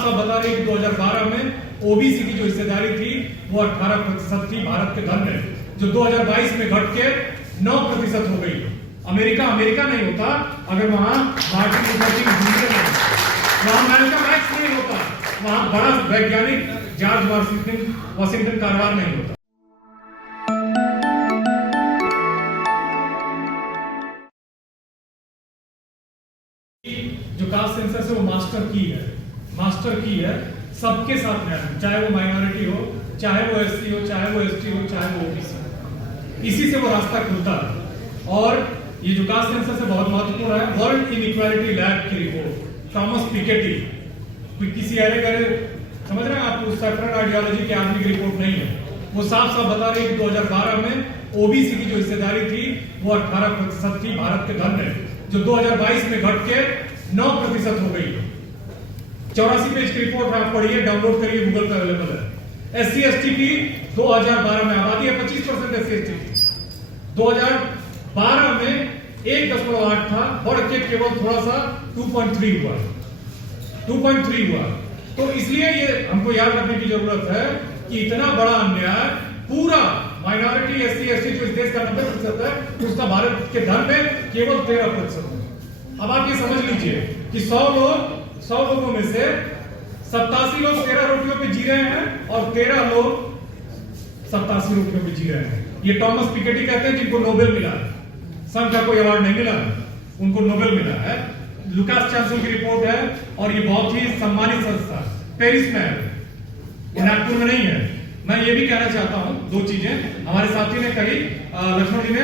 साफ साफ बता रही है कि 2012 में ओबीसी की जो हिस्सेदारी थी वो 18% थी भारत के धन में, जो 2022 में घट के 9% हो गई। अमेरिका अमेरिका नहीं होता अगर वहां मार्टिन लूथर किंग जूनियर नहीं, वहां मैल्कम एक्स नहीं होता, वहां बड़ा वैज्ञानिक जॉर्ज वाशिंगटन कारवार नहीं होता। जो कास्ट सेंसस है वो मास्टर की है सबके साथ रहना, चाहे वो माइनॉरिटी हो, चाहे वो एससी हो, चाहे वो एसटी हो, चाहे वो ओबीसी हो, इसी से वो रास्ता खुलता है। और ये जो कास्ट सेंसस है बहुत महत्वपूर्ण है। वर्ल्ड इनइक्वालिटी लैब की रिपोर्ट, थॉमस पिकेटी, किसी अरे गरे समझ रहे हैं आप, उस सेपरेट आइडियोलॉजी के आदमी की रिपोर्ट नहीं है। वो साफ साफ बता रही है कि 2012 में ओबीसी की जो हिस्सेदारी थी वो 18% थी भारत के धन में, जो 2022 में घट के 9% हो गई। 84 पेज की रिपोर्ट आप पढ़िए, डाउनलोड करिए, गूगल पर अवेलेबल है। एससी एसटी की 2012 में आबादी है 25% एससी एसटी की, 2012 में 1.8 था, बढ़ के केवल थोड़ा सा 2.3 हुआ। तो इसलिए ये हमको याद रखने की जरूरत है कि इतना बड़ा अन्याय पूरा माइनॉरिटी एससी एसटी जो इस देश का 90% है, उसका भारत के धन में केवल 13% है। अब आप ये समझ लीजिए कि 100 लोगों में से 87 लोग 13 रोटियों पे जी रहे हैं और 13 लोग 87 रोटियों पे जी रहे हैं। ये टॉमस पिकेटी कहते हैं, जिनको नोबेल मिला है, संघ का कोई अवार्ड नहीं मिला, उनको नोबेल मिला है। लुकास चांसल की रिपोर्ट है और ये बहुत ही सम्मानित संस्था पेरिस में है, नागपुर में नहीं है। मैं ये भी कहना चाहता हूं दो चीजें हमारे साथी ने कही, लक्ष्मण जी ने,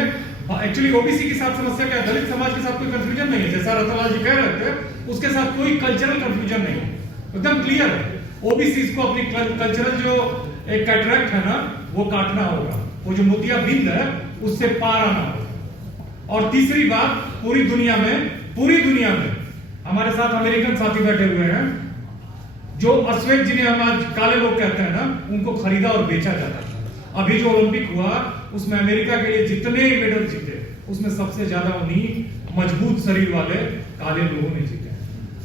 एक्चुअली ओबीसी के साथ समस्या क्या है, दलित समाज के साथ कोई कंफ्यूजन नहीं है, जैसा रतनलाल जी कह रहे थे, उसके साथ कोई कल्चरल कंफ्यूजन नहीं है, एकदम क्लियर है। ओबीसी को अपनी कल्चरल जो एक कैटरैक्ट है ना, वो काटना होगा, वो जो मोतियाबिंद है उससे पार आना होगा। और तीसरी बात, पूरी दुनिया में हमारे साथ अमेरिकन साथी बैठे हुए हैं, जो अश्वेत जिन्हें हम आज काले लोग कहते हैं ना, उनको खरीदा और बेचा जाता था। अभी जो ओलंपिक हुआ उसमें अमेरिका के लिए जितने मेडल जीते उसमें सबसे ज्यादा उन्हीं मजबूत शरीर वाले काले लोगों ने जीते।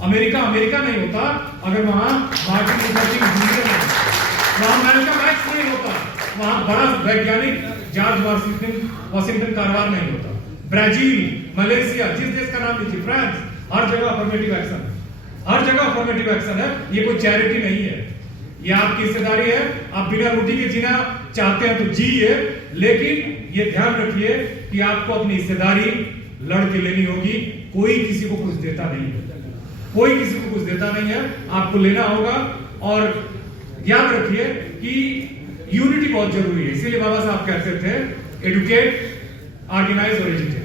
अमेरिका नहीं होता अगर वहां मार्टिन लूथर किंग जूनियर नहीं, वहां मैल्कम एक्स नहीं होता, वहां बड़ा वैज्ञानिक जॉर्ज वाशिंगटन कारवार नहीं होता। ब्राजील, मलेशिया, जिस देश का नाम लीजिए, फ्रांस, हर जगह अफर्मेटिव एक्शन है। ये कोई चैरिटी नहीं है, ये आपकी हिस्सेदारी है। आप बिना रोटी के जीना चाहते हैं तो जीए, लेकिन ये ध्यान रखिए कि आपको अपनी हिस्सेदारी लड़ के लेनी होगी। कोई किसी को कुछ देता नहीं है, आपको लेना होगा। और याद रखिए कि यूनिटी बहुत जरूरी है, इसीलिए बाबा साहब कहते थे एडुकेट, ऑर्गेनाइज और एजुकेट।